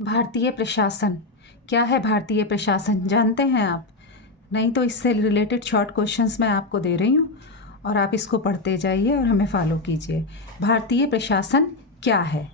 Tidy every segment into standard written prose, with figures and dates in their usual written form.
भारतीय प्रशासन क्या है? भारतीय प्रशासन जानते हैं आप? नहीं तो इससे रिलेटेड शॉर्ट क्वेश्चंस मैं आपको दे रही हूँ और आप इसको पढ़ते जाइए और हमें फॉलो कीजिए। भारतीय प्रशासन क्या है?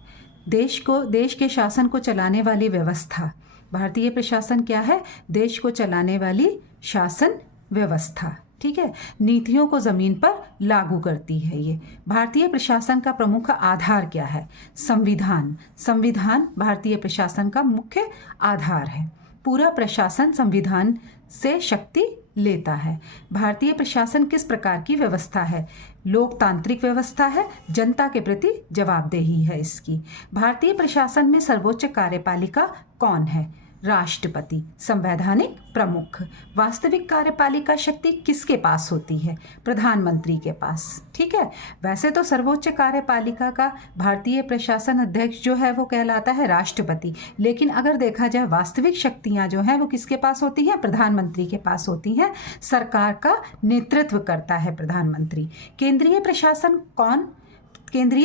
देश के शासन को चलाने वाली व्यवस्था। भारतीय प्रशासन क्या है? देश को चलाने वाली शासन व्यवस्था। ठीक है, नीतियों को ज़मीन पर लागू करती है ये। भारतीय प्रशासन का प्रमुख आधार क्या है? संविधान। संविधान भारतीय प्रशासन का मुख्य आधार है। पूरा प्रशासन संविधान से शक्ति लेता है। भारतीय प्रशासन किस प्रकार की व्यवस्था है? लोकतांत्रिक व्यवस्था है, जनता के प्रति जवाबदेही है इसकी। भारतीय प्रशासन में सर्वोच्च कार्यपालिका कौन है? राष्ट्रपति। संवैधानिक प्रमुख। वास्तविक कार्यपालिका शक्ति किसके पास होती है? प्रधानमंत्री के पास। ठीक है, वैसे तो सर्वोच्च कार्यपालिका का भारतीय प्रशासन अध्यक्ष जो है वो कहलाता है राष्ट्रपति, लेकिन अगर देखा जाए वास्तविक शक्तियां जो हैं वो किसके पास होती हैं? प्रधानमंत्री के पास होती हैं। सरकार का नेतृत्व करता है प्रधानमंत्री। केंद्रीय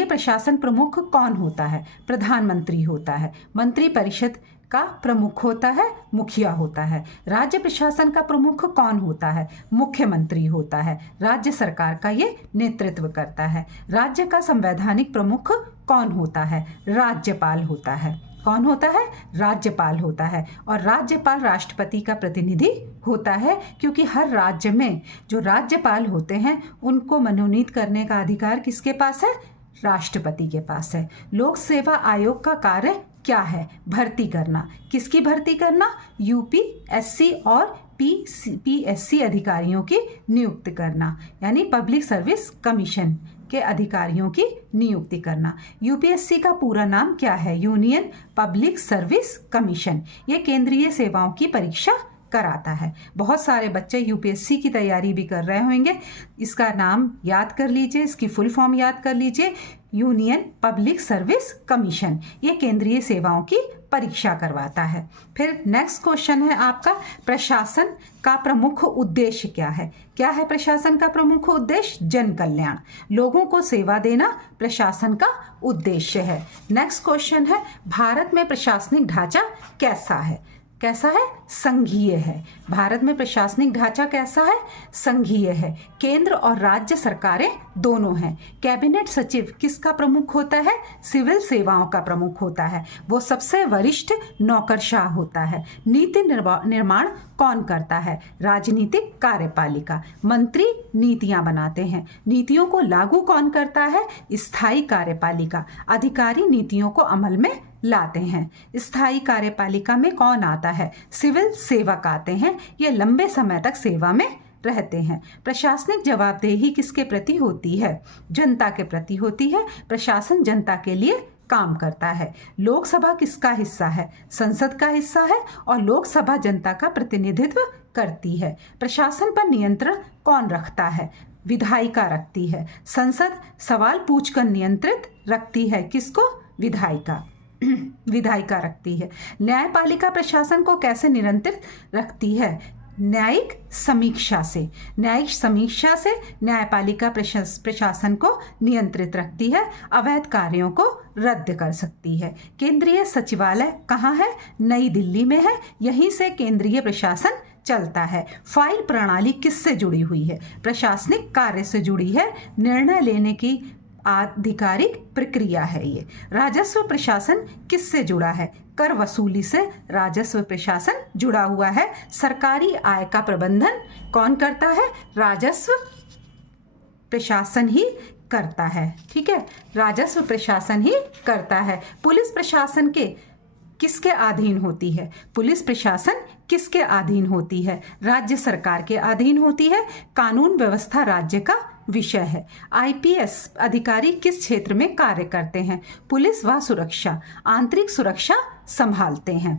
प्रशासन प्रमुख कौन होता है? प्रधानमंत्री होता है। मंत्रिपरिषद का प्रमुख होता है मुखिया होता है। राज्य प्रशासन का प्रमुख कौन होता है? मुख्यमंत्री होता है। राज्य सरकार का ये नेतृत्व करता है। राज्य का संवैधानिक प्रमुख कौन होता है? राज्यपाल होता है। कौन होता है? राज्यपाल होता है। और राज्यपाल राष्ट्रपति का प्रतिनिधि होता है, क्योंकि हर राज्य में जो राज्यपाल होते हैं उनको मनोनीत करने का अधिकार किसके पास है? राष्ट्रपति के पास है। लोक सेवा आयोग का कार्य क्या है? भर्ती करना। किसकी भर्ती करना? यूपीएससी और पीएससी अधिकारियों की नियुक्ति करना, यानी पब्लिक सर्विस कमीशन के अधिकारियों की नियुक्ति करना। यूपीएससी का पूरा नाम क्या है? Union public service commission. ये केंद्रीय सेवाओं की परीक्षा कराता है। बहुत सारे बच्चे यूपीएससी की तैयारी भी कर रहे होंगे। इसका नाम याद कर लीजिए, इसकी फुल फॉर्म याद कर लीजिए, यूनियन पब्लिक सर्विस कमीशन। ये केंद्रीय सेवाओं की परीक्षा करवाता है। फिर नेक्स्ट क्वेश्चन है आपका, प्रशासन का प्रमुख उद्देश्य क्या है? क्या है प्रशासन का प्रमुख उद्देश्य? जन कल्याण। लोगों को सेवा देना प्रशासन का उद्देश्य है। नेक्स्ट क्वेश्चन है, भारत में प्रशासनिक ढांचा कैसा है? कैसा है? संघीय है। भारत में प्रशासनिक ढांचा कैसा है? संघीय है। केंद्र और राज्य सरकारें दोनों हैं। कैबिनेट सचिव किसका प्रमुख होता है? सिविल सेवाओं का प्रमुख होता है। वो सबसे वरिष्ठ नौकरशाह होता है। नीति निर्माण कौन करता है? राजनीतिक कार्यपालिका। मंत्री नीतियां बनाते हैं। नीतियों को लागू कौन करता है? स्थायी कार्यपालिका। अधिकारी नीतियों को अमल में लाते हैं। स्थायी कार्यपालिका में कौन आता है? सिविल सेवक आते हैं। ये लंबे समय तक सेवा में रहते हैं। प्रशासनिक जवाबदेही किसके प्रति होती है? जनता के प्रति होती है। प्रशासन जनता के लिए काम करता है। लोकसभा किसका हिस्सा है? संसद का हिस्सा है और लोकसभा जनता का प्रतिनिधित्व करती है। प्रशासन पर नियंत्रण कौन रखता है? विधायिका रखती है। संसद सवाल पूछकर नियंत्रित रखती है। किसको? विधायिका रखती है। न्यायपालिका प्रशासन को कैसे नियंत्रित रखती है? न्यायिक समीक्षा से। न्यायिक समीक्षा से न्यायपालिका प्रशासन को नियंत्रित रखती है। अवैध कार्यों को रद्द कर सकती है। केंद्रीय सचिवालय कहाँ है? नई दिल्ली में है। यहीं से केंद्रीय प्रशासन चलता है। फाइल प्रणाली किससे जुड़ी हुई है? प्रशासनिक कार्य से जुड़ी है। निर्णय लेने की आधिकारिक प्रक्रिया है ये। राजस्व प्रशासन किससे जुड़ा है? कर वसूली से राजस्व प्रशासन जुड़ा हुआ है। सरकारी आय का प्रबंधन कौन करता है? राजस्व प्रशासन ही करता है। ठीक है, राजस्व प्रशासन ही करता है। पुलिस प्रशासन किसके अधीन होती है? पुलिस प्रशासन किसके अधीन होती है? राज्य सरकार के अधीन होती है। कानून व्यवस्था राज्य का विषय है। आईपीएस अधिकारी किस क्षेत्र में कार्य करते हैं? पुलिस व सुरक्षा, आंतरिक सुरक्षा संभालते हैं।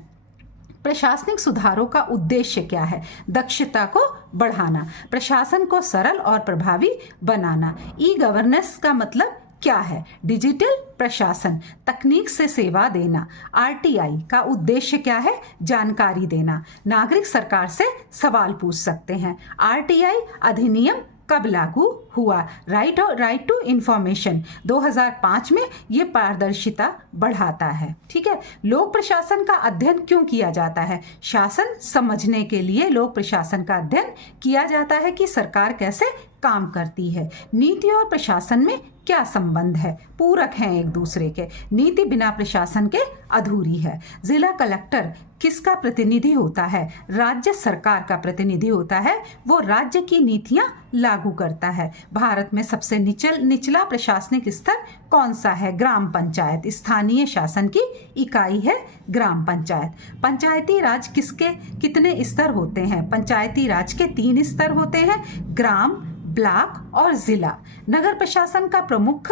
प्रशासनिक सुधारों का उद्देश्य क्या है? दक्षता को बढ़ाना, प्रशासन को सरल और प्रभावी बनाना। ई गवर्नेंस का मतलब क्या है? डिजिटल प्रशासन, तकनीक से सेवा देना। आरटीआई का उद्देश्य क्या है? जानकारी देना। नागरिक सरकार से सवाल पूछ सकते हैं। आरटीआई अधिनियम कब लागू हुआ? राइट टू इंफॉर्मेशन 2005 में ये पारदर्शिता बढ़ाता है। ठीक है। लोक प्रशासन का अध्ययन क्यों किया जाता है? शासन समझने के लिए लोक प्रशासन का अध्ययन किया जाता है कि सरकार कैसे काम करती है। नीति और प्रशासन में क्या संबंध है? पूरक हैं एक दूसरे के। नीति बिना प्रशासन के अधूरी है। जिला कलेक्टर किसका प्रतिनिधि होता है? राज्य सरकार का प्रतिनिधि होता है। वो राज्य की नीतियां लागू करता है। भारत में सबसे निचला प्रशासनिक स्तर कौन सा है? ग्राम पंचायत। स्थानीय शासन की इकाई है ग्राम पंचायत। पंचायती राज किसके कितने स्तर होते हैं? पंचायती राज के 3 स्तर होते हैं, ग्राम, ब्लॉक और जिला। नगर प्रशासन का प्रमुख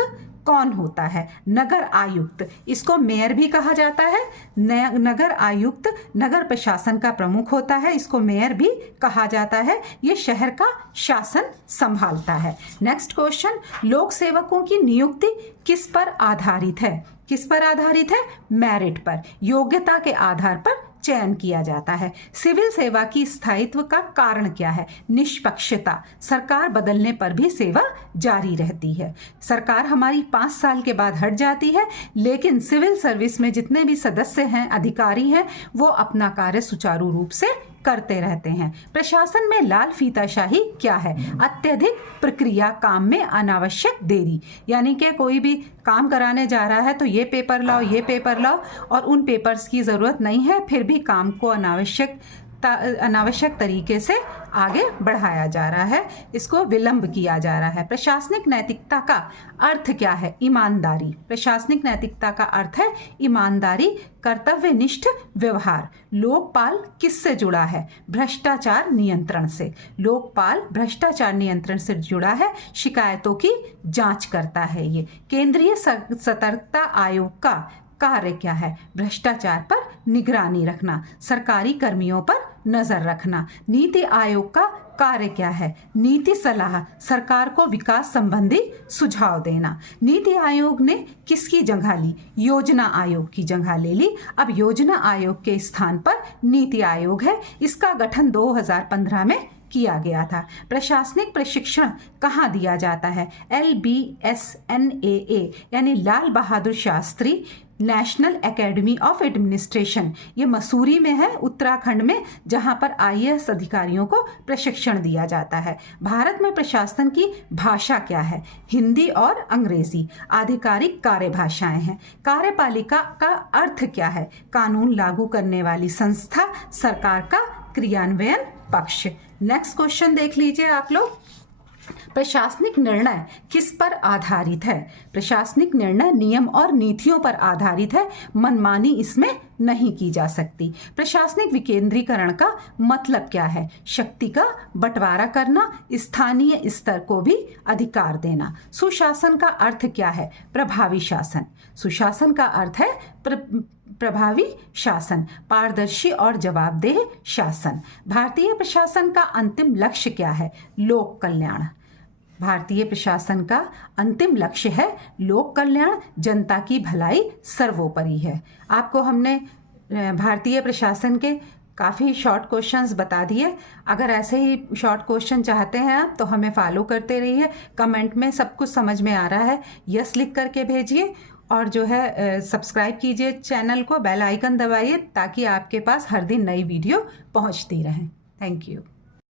कौन होता है? नगर आयुक्त। इसको मेयर भी कहा जाता है। नगर आयुक्त नगर प्रशासन का प्रमुख होता है। इसको मेयर भी कहा जाता है। ये शहर का शासन संभालता है। नेक्स्ट क्वेश्चन, लोक सेवकों की नियुक्ति किस पर आधारित है? किस पर आधारित है? मेरिट पर, योग्यता के आधार पर चयन किया जाता है। सिविल सेवा की स्थायित्व का कारण क्या है? निष्पक्षता। सरकार बदलने पर भी सेवा जारी रहती है। सरकार हमारी 5 साल के बाद हट जाती है, लेकिन सिविल सर्विस में जितने भी सदस्य हैं, अधिकारी हैं, वो अपना कार्य सुचारू रूप से करते रहते हैं। प्रशासन में लाल फीताशाही क्या है? अत्यधिक प्रक्रिया, काम में अनावश्यक देरी। यानी कि कोई भी काम कराने जा रहा है तो ये पेपर लाओ, ये पेपर लाओ, और उन पेपर्स की ज़रूरत नहीं है, फिर भी काम को अनावश्यक तरीके से आगे बढ़ाया जा रहा है, इसको विलंब किया जा रहा है। प्रशासनिक नैतिकता का अर्थ क्या है? ईमानदारी। प्रशासनिक नैतिकता का अर्थ है ईमानदारी, कर्तव्यनिष्ठ व्यवहार। लोकपाल किससे जुड़ा है? भ्रष्टाचार नियंत्रण से। लोकपाल भ्रष्टाचार नियंत्रण से जुड़ा है, शिकायतों की जांच करता है। ये केंद्रीय सतर्कता आयोग का कार्य क्या है? भ्रष्टाचार पर निगरानी रखना, सरकारी कर्मियों पर नजर रखना। नीति आयोग का कार्य क्या है? नीति सलाह, सरकार को विकास संबंधी सुझाव देना। नीति आयोग ने किसकी जगह ली? योजना आयोग की जगह ले ली। अब योजना आयोग के स्थान पर नीति आयोग है। इसका गठन 2015 में किया गया था। प्रशासनिक प्रशिक्षण कहाँ दिया जाता है? LBSNAA यानी Lal Bahadur Shastri national academy of administration, ये मसूरी में है, उत्तराखंड में, जहां पर IAS अधिकारियों को प्रशिक्षण दिया जाता है। भारत में प्रशासन की भाषा क्या है? हिंदी और अंग्रेजी आधिकारिक कार्यभाषाएं हैं। कार्यपालिका का अर्थ क्या है? कानून लागू करने वाली संस्था, सरकार का क्रियान्वयन पक्ष। नेक्स्ट क्वेश्चन देख लीजिए आप लोग। प्रशासनिक निर्णय किस पर आधारित है? प्रशासनिक निर्णय नियम और नीतियों पर आधारित है, मनमानी इसमें नहीं की जा सकती। प्रशासनिक विकेंद्रीकरण का मतलब क्या है? शक्ति का बंटवारा करना, स्थानीय स्तर को भी अधिकार देना। सुशासन का अर्थ क्या है? प्रभावी शासन। सुशासन का अर्थ है प्रभावी शासन, पारदर्शी और जवाबदेह शासन। भारतीय प्रशासन का अंतिम लक्ष्य क्या है? लोक कल्याण। भारतीय प्रशासन का अंतिम लक्ष्य है लोक कल्याण, जनता की भलाई सर्वोपरि है। आपको हमने भारतीय प्रशासन के काफ़ी शॉर्ट क्वेश्चंस बता दिए। अगर ऐसे ही शॉर्ट क्वेश्चन चाहते हैं आप तो हमें फॉलो करते रहिए। कमेंट में सब कुछ समझ में आ रहा है यस लिख करके भेजिए, और जो है सब्सक्राइब कीजिए चैनल को, बेल आइकन दबाइए ताकि आपके पास हर दिन नई वीडियो पहुंचती रहे। Thank you.